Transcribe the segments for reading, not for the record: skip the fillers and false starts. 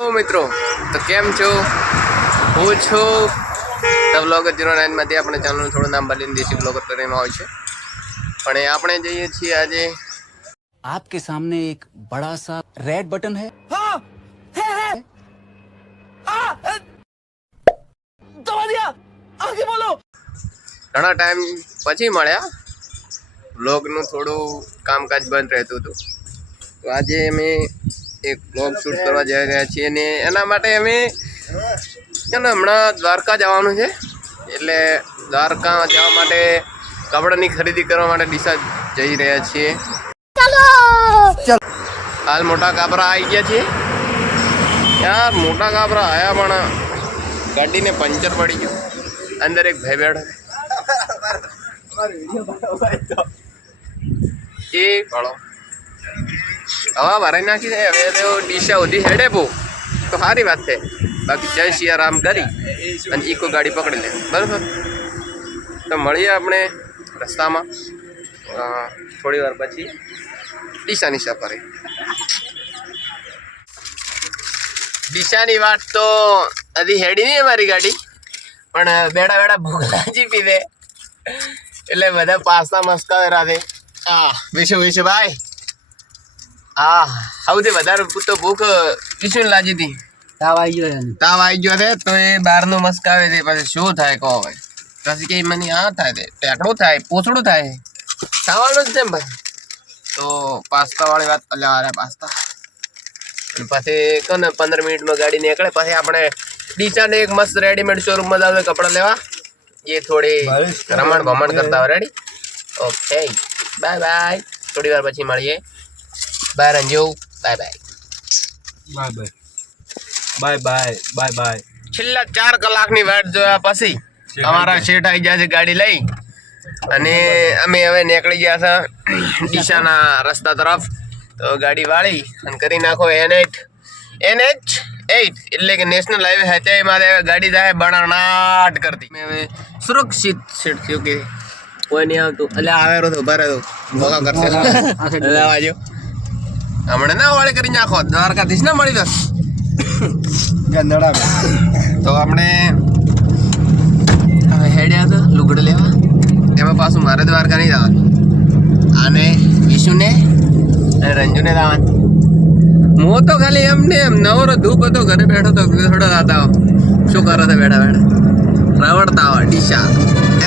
મિત્રો તો કેમ છો હું છું ધ બ્લોગર 09 માંથી આપણે ચેનલનું થોડું નામ બદલીને દેશી બ્લોગર કરવામાં આવે છે પણ આપણે જઈએ છીએ આજે आपके सामने एक बड़ा सा रेड बटन है हाँ, है। दबा दिया आगे बोलो ઘણા ટાઈમ પછી મળ્યા બ્લોગનું થોડું કામકાજ બંધ રહેતું હતું તો આજે અમે એક બ્લોગ શૂટ કરવા જઈ રહ્યા છીએ અને એના માટે અમે છે ને હમણાં દ્વારકા જવાનું છે એટલે દ્વારકા જવા માટે કપડાની ખરીદી કરવા માટે ડીસા જઈ રહ્યા છીએ હાલ મોટા કાબરા આવી ગયા છીએ યાર મોટા કાબરા આવ્યા પણ ગાડીને પંચર પડી ગયું અંદર એક ભાઈ બેઠો એ ફળો હવા ભરાઈ નાખી છે હવે તો ડીસા સુધી હેડે બહુ તો સારી વાત છે બાકી જય સિયારામ કરી અને ઇકો ગાડી પકડી લે બરાબર તો મળીએ આપણે રસ્તામાં થોડી વાર પછી ડીસાની સફરે ડીસાની વાત તો હજી હેડી નહીં અમારી ગાડી પણ બેડા બેડા ભૂખ લાગી પીવે એટલે બધા પાસ્તા મસ્કા રાધે હા વિશુ ભાઈ હા સૌથી વધારે તો ભૂખ વિશુને લાગી હતી તાવ આવી ગયો છે તો એ બહારનું મસ્કાવે છે પછી શું થાય કહો ભાઈ પછી કે મને આ થાય છે ટેકડું થાય પોસડું થાય ખાવાનું જ છે ભાઈ તો પાસ્તા વાળી વાત અલ્યા પાસ્તા પછી કોને 15 મિનિટમાં ગાડી નીકળે પછી આપણે ડીસાને એક મસ્ત રેડીમેડ શોરૂમમાં જાવ કપડાં લેવા એ થોડી રમણ ભમણ કરતા હોય રેડી ઓકે બાય બાય થોડી વાર પછી મળીએ બાય રંજુ બાય બાય છેલ્લા 4 કલાકની વાટ જોયા પછી અમારા શેઠ આવી ગયા છે ગાડી લઈ અને અમે હવે નીકળી ગયા છે ડીસાના રસ્તા તરફ તો ગાડી વાળી અને કરી નાખો NH 8 એટલે કે નેશનલ હાઈવે હતે એમાં ગાડી જાય બણાટ કરતી મેં હવે સુરક્ષિત સેટ થયું કે કોઈ નહીં આવતું એટલે આવેરો તો ભરે તો મોકા કરશે લાવાજો હમણાં ના વાળી કરી નાખો દ્વારકાધીશ ના મળી બસ ગંદડા તો આપણે હવે હેડ્યા હતા લુગડ લેવા એમાં પાછું મારે દ્વારકા નહીં જવાનું આને વિશુને અને રંજુને જવાનું હું તો ખાલી એમને એમ નવરો ધૂપ હતો ઘરે બેઠો તો થોડો હતા શું કરો તો બેઠા રવડતા હોય ડીસા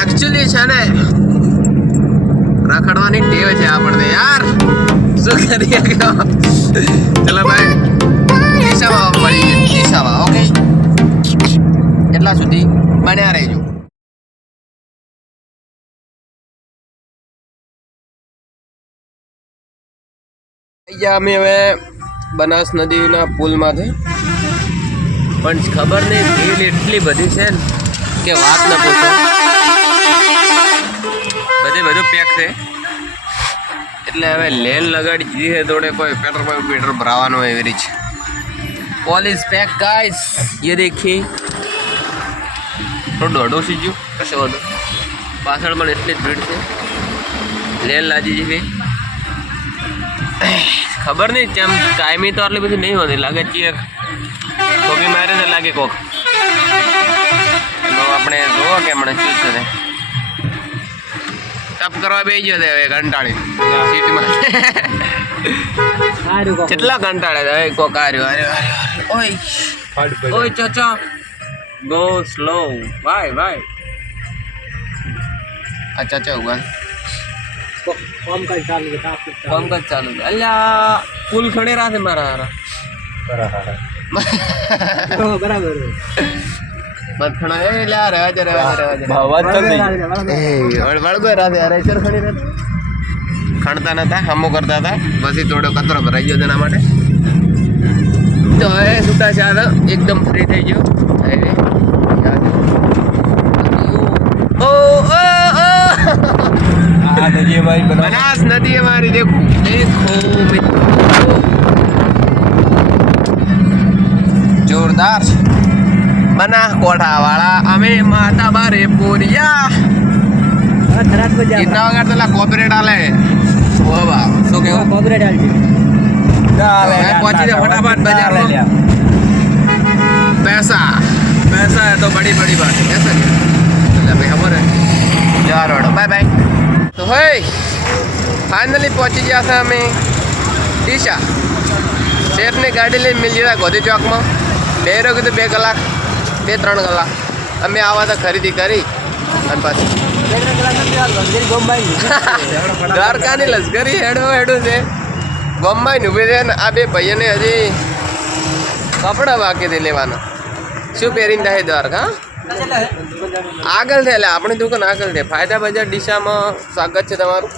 એકચ્યુઅલી છે ને રખડવાની ટેવ છે આપણને યાર શું કરીએ ચલો ભાઈ ડીસામાં મળીએ ડીસામાં ઓકે એટલા સુધી બન્યા રહેજો અમે હવે બનાસ નદીના પુલમાંથી પણ ખબર નહીં ભીડ એટલી બધી છે ને કે વાત ન પૂછો બધું પેક છે એટલે હવે લેન લગાડી દીધી છે થોડે કોઈ પેટ્રોલ ભરાવાનું હોય એવી રીત પોલીસ પેક ગાઈસ ये देखिए થોડું અડો સીજ્યું કશે વધુ પાછળ પણ એટલી જ ભીડ છે લેન લાજી જઈ ખબર નહીં કેમ કાયમી તો આટલી બધી નહીં હોતી લાગે છે કોકી મારે તો લાગે કોક આપણે જોવો કે મને શું છે તપ કરવા બેસી ગયો હવે કંટાળી સીટમાં કેટલા કંટાળે હવે કોક આર્યો ઓય ચાચા ગો સ્લો બાય આ ચાચા ઉભા કામકાજ ચાલુ અલ્યા પુલ ખડે રાતે મારા હારા બરાબર મત ખણા એ લ્યા રહેવા ભાવાત તો નહીં એ વળગો રાતે અરેચર ખડી રાતે ખણતા નતા હમો કરતા હતા પછી થોડો કચરો ભરાઈ ગયો તેના માટે તો હવે સુતા ચાલ એકદમ ફ્રી થઈ ગયો બનાસ नदी हमारी देखो મિત્રો જોરદાર બના કોઠા વાળા અમે માતા બારે પોરિયા कितना वगैरह तो कॉपीराइट आले ओ बा सो के कॉपीराइट आले ચાલે પહોંચી દે ફટાફટ બજારમાં पैसा पैसा है तो बड़ी बड़ी बात है। ऐसा क्या चलो भाई खबर है जा रोड बाय बाय तो है फाइनली पहुंची गया था અમે ડીસા શેઠને ગાડી લઈને મિલ ગયા ગોધી ચોકમાં બે રહ્યો કીધું 2 કલાક 2-3 કલાક અમે આવા તો ખરીદી કરી અને પછી દ્વારકાની લશ્કરી હેડું છે ગોમમાં ઊભી છે ને આ બે ભાઈઓને હજી કપડાં બાકી લેવાના શું પહેરીને થાય દ્વારકા આગળ છે એટલે આપણી દુકાન આગળ છે ફાયદા બજાર ડીસામાં સ્વાગત છે તમારું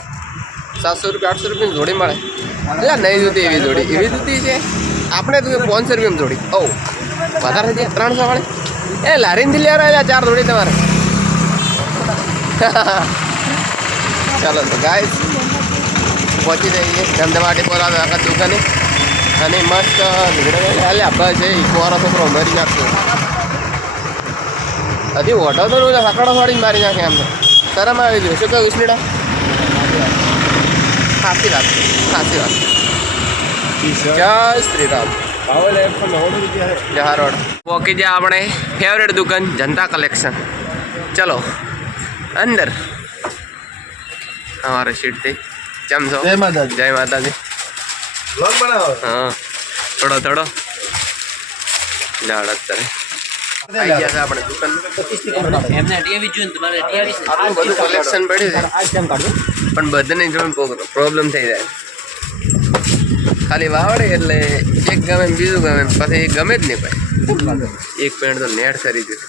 700 રૂપિયા 800 રૂપિયાની જોડી મળે એટલે નહીં જોતી એવી જોડી છે આપણે તો 500 રૂપિયામાં જોડી ઓ વધારે છે 300 વાળી એ લારીનથી લેવા 4 જોડી તમારે ચાલો તો ગાઈસ પહોંચી જઈએ ધમધમાટી બોલાવે આખા દુકાને અને મસ્ત હાલે આબા છે કુવારો છોકરો મરી નાખતો હજી ઓટો તો સકડો વાળી મારી નાખે આમ તો શરમ આવી ગયું શું કહ્યું ઉસમીડા ખાસી વાત જય શ્રી રામ જહારોડ પહોંચી જાય આપણે ફેવરેટ દુકાન જનતા કલેક્શન ચલો અંદર हमारे सीट थी चमचो जय माता दी हाँ थोड़ा झाड़ આપણે દુકાન બધું કલેક્શન પડ્યું છે પણ બધાને જોઈને પ્રોબ્લેમ થઈ જાય ખાલી વાવડે એટલે એક ગમે બીજું ગમે પછી એ ગમે જ નહીં ભાઈ એક પેન્ટ તો નેટ કરી દીધું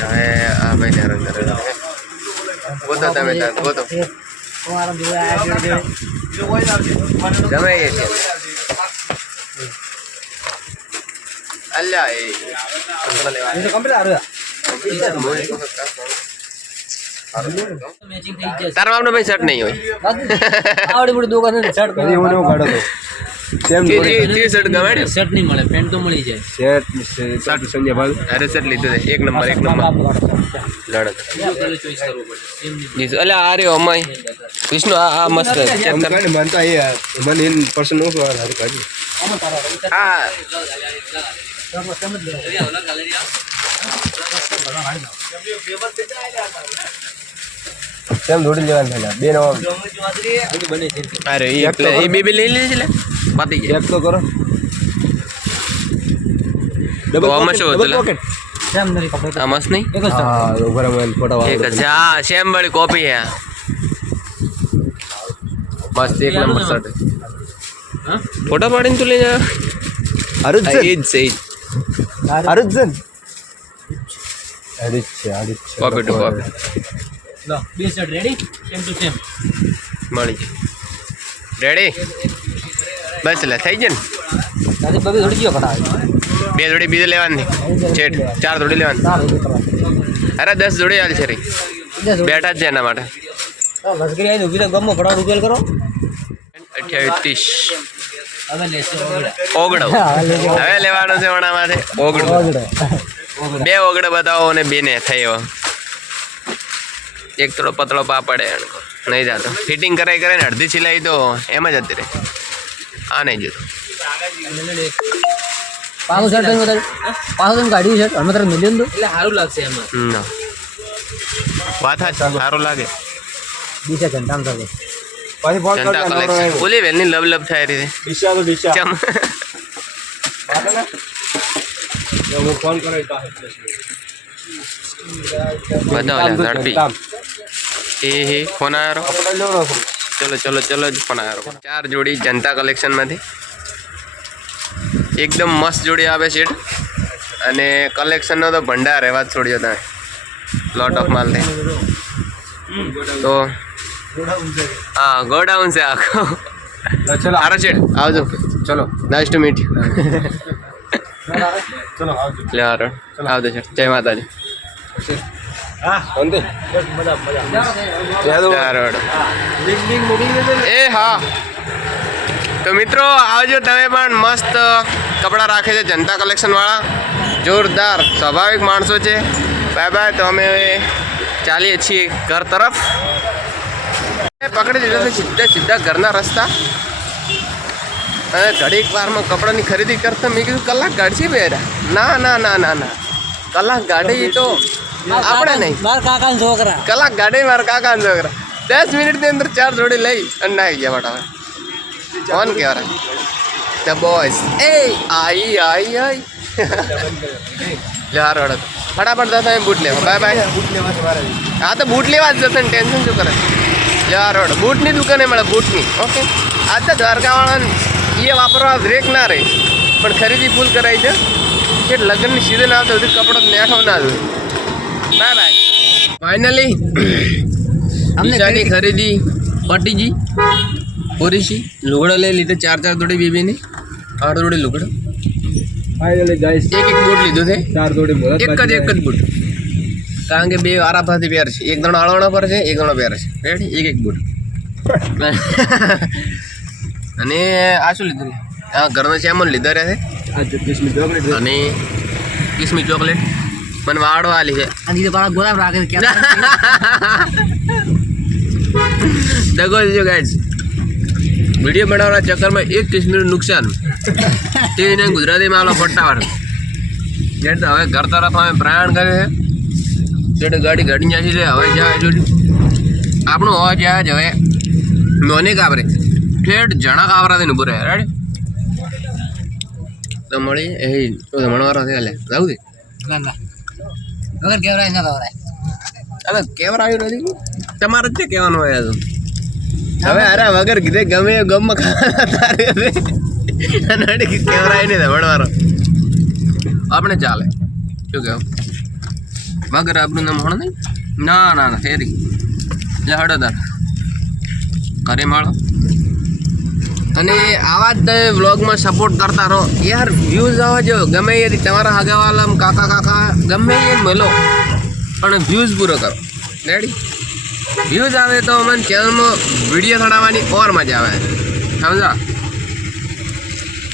હવે આ ભાઈ નેરંગ કરે ગોતો તમે ગોતો ગમે એ છે અલ્યા એ તારા બાપનો ભાઈ શર્ટ નહીં હોય શર્ટ ગમે શર્ટ નહીં મળે, પેન્ટ તો મળી જાય. અરે શર્ટ લીધું છે 1 નંબર લડત અલ્યા આ રહ્યો અમાય વિષ્ણુ આ મસ્ત હા કેમ દોડી લેવાનું થાય બે નવા અરે એ બે લઈ લેજે લે પાતી ગયા ચેક તો કરો તો આમાં શું હતું લે આ મસ્ત નહીં હા ઉપર અમે ફોટો એક જા સેમ વાળી કોપી હે મસ્ત 1 નંબર શર્ટ હા ફોટો પાડીને તું લઈ જા અરુજન એ જ અરુજન અરુજ છે કોપી ટુ કોપી લો બે shirt ready, same to same મળી રેડી બસ લે થઈ જાય ને થોડી ગયો ફટાવે 2 જોડી બીજે લેવાની છેટ 4 જોડી લેવાની અરે 10 જોડી હાલ છે રી બેઠા જ છે એના માટે લશ્કરી આવીને ઉભી ગમો ફટાફટ ઉકેલ કરો 28 હવે લેશે ઓગણો હવે લેવાનું છે વણામાંથી ઓગણો 2 ઓગણો બતાવો અને 2 ને થયો એક થોડો પતળો પાપડ નહીં જતો ફિટિંગ કરાઈ કરે ને અડધી સિલાઈ તો એમ જ હતી રે આ નહીં જતો 500 શર્ટ પાછું કાઢ્યું છે અમે તારે મિલિયન દો એટલે સારું લાગશે એમાં વાત સારું લાગે બીજા ઘંટામ થશે પછી ફોન જનતા કલેક્શન ઓલી વેલની લબ થાય રહી દિશા તો દિશા ચમ હું ફોન કરે બતાવો ઝડપી એ ફોન આવ્યો આપણે લેવાનો ચલો જ ફોન આવ્યો 4 જોડી જનતા કલેક્શનમાંથી એકદમ મસ્ત જોડી આવે છે અને કલેક્શનનો તો ભંડાર રહેવા જ છોડ્યો તમે લોટ ઓફ માલ તો હા ગોડાઉન છે આખો ચલો સારો છે આવજો ચલો નાઇસ ટુ મીટ ચલો આવજો લે હારો આવજો છે જય માતાજી હા બંદે એ હા તો મિત્રો આવજો તમે પણ મસ્ત કપડાં રાખે છે જનતા કલેક્શન વાળા જોરદાર સ્વાભાવિક માણસો છે બાય બાય તો અમે હવે ચાલીએ છીએ ઘર તરફ પકડી દીધો છે સીધા ઘરના રસ્તા અને ઘડીક વારમાં કપડાની ખરીદી કરતા મેં કીધું કલાક કાઢશે બેરા. ના ના ના ના ના કલાક કાઢે એ તો આપણે નહીં. મારા કાકાના છોકરા કલાક ગાડી મારા કાકા છોકરા 10 મિનિટની અંદર 4 જોડી લઈ અને નાખી ગયા બટા. કોણ કહેવાય ધ બોયસ એ આઈ આઈ આઈ લે હાર વડો ફટાફટ જતા એમ બૂટ લેવા. Bye bye. હા તો બૂટ લેવા જ જતા ને ટેન્શન શું કરે. લે હાર વડો બૂટની દુકાને મળે બૂટની. ઓકે આજ તો દ્વારકાવાળાને એ વાપરવા બ્રેક ના રહે પણ ખરીદી ફૂલ કરાવી છે કે લગ્નની સિઝન આવતો સુધી કપડો નેઠો ના જોઈએ. Bye bye. ફાઇનલી અમને ખરીદી પટીજી પૂરી છે. લુગડો લઈ લીધો 4 જોડી બીબીની 8 જોડી લુગડો. ફાઇનલી ગાઈસ એક બૂટ લીધું છે. 4 જોડી મોરત એક જ બૂટ કારણ કે બે વારાફરતી પહેર છે. એક દણો આળવણો પર છે એક દણો પહેર છે. રેડી એક બૂટ. અને આ શું લીધું આ ઘરનો સેમન લીધો રહે છે આ કિસમિસ ચોકલેટ અને કિસમિસ ચોકલેટ મને વાળો આલી છે. અને એ પાછા ગોળા રાખે છે દગો જો ગાઈસ વિડીયો બનાવવાના ચક્કરમાં એક કિસમિસનું નુકસાન તે એને ગુજરાતીમાં આલો ફટાવડ જેટ હવે ઘર તરફ અમે પ્રયાણ કરે છે જેટ ગાડી જાય છે હવે જાય જો આપણું હોવા જાય જ હવે નોને કાબરે ઠેઠ જણા કાબરાથી ઊભું રહે. રેડી તો મળી એ જમણવારો છે એટલે જવું છે. ના ના વગર કેવરાય ના ખવરાય. હવે કેવર આવ્યું નથી તમારે જ કહેવાનું હોય હતું. હવે અરે વગર કીધે ગમે એ ગમમાં ખાવાના તારે હવે કેવરાય નહીં ભણવાનો આપણે ચાલે શું કહેવું વગર આપણું નામ હોણ નહીં. ના ના ના ફેરી હડો તાર ઘરે માળો અને આવા જ તમે વ્લોગમાં સપોર્ટ કરતા રહો યાર. વ્યૂઝ આવવા જો ગમે એ તમારા હગાવાલા કાકા કાકા ગમે એ મળો પણ વ્યૂઝ પૂરો કરો. રેડી વ્યૂઝ આવે તો મને ચેનલમાં વિડીયો ચડાવવાની ઓર મજા આવે સમજા.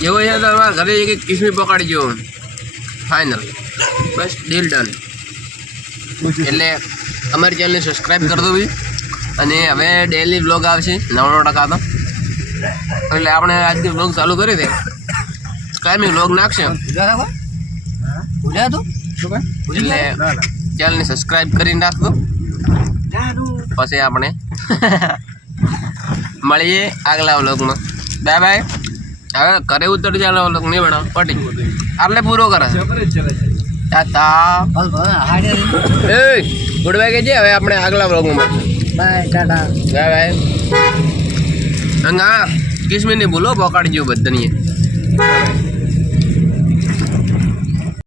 એવો છે તો તમારા ઘરે એક કિસમી પકડી જો ફાઇનલ બસ ડીલ ડન. એટલે અમારી ચેનલને સબસ્ક્રાઈબ કરી દો ભાઈ. અને હવે ડેલી વ્લોગ આવશે 99% તો એટલે આપણે આજથી વ્લોગ ચાલુ કરી દે કાયમી વ્લોગ નાખશે એટલે ચેનલને સબસ્ક્રાઈબ કરીને રાખજો. પછી આપણે મળીએ આગલા વ્લોગમાં. Bye bye. હવે ઘરે ઉતર ચાલો વ્લોગ નહીં બનાવો પટી આટલે પૂરો કરે ટાટા એ ગુડ બાય કહેજે. હવે આપણે આગલા વ્લોગમાં બાય ટાટા બાય બાય. હા કિસમીને બોલો પકડજો બધાની.